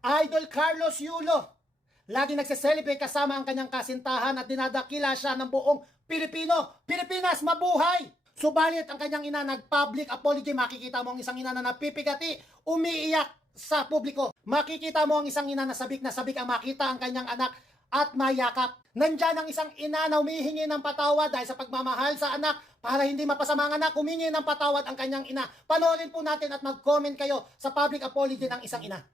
Idol Carlos Yulo. Lagi nagse-celebrate kasama ang kanyang kasintahan at dinadakila siya ng buong Pilipino. Pilipinas, mabuhay! Subalit ang kanyang ina nag-public apology. Makikita mo ang isang ina na napipigati, umiiyak sa publiko. Makikita mo ang isang ina na sabik ang makita ang kanyang anak at mayakap. Nandyan ang isang ina na humihingi ng patawad dahil sa pagmamahal sa anak para hindi mapasama ang anak. Humingi ng patawad ang kanyang ina. Panoorin po natin at mag-comment kayo sa public apology ng isang ina.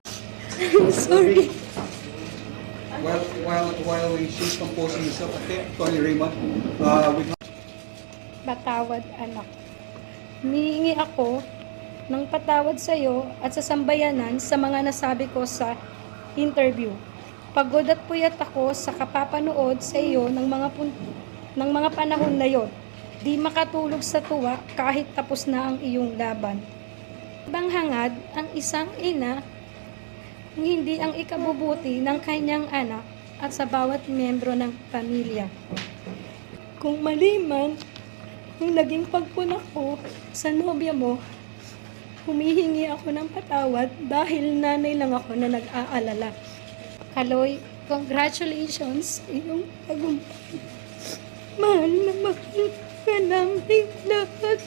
Sorry. While she's composing herself, okay, Tony Raymond, Patawad, anak. Humihingi ako ng patawad sa iyo at sa sambayanan sa mga nasabi ko sa interview. Pagod at puyat ako sa kapapanood sa iyo ng mga panahon na yon. Di makatulog sa tuwa kahit tapos na ang iyong laban. Ibang hangad ang isang ina hindi ang ikabubuti ng kanyang anak at sa bawat miyembro ng pamilya. Kung mali man yung naging pagpunak ko sa nobya mo, humihingi ako ng patawad dahil nanay lang ako na nag-aalala. Kaloy, congratulations sa iyong tagumpay. Mahal na mahal ka namin lahat.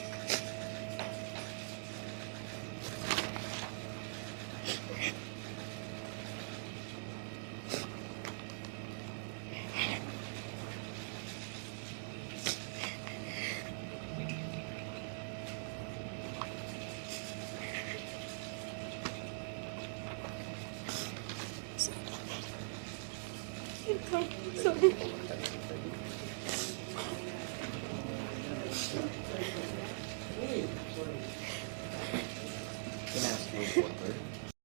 Sorry.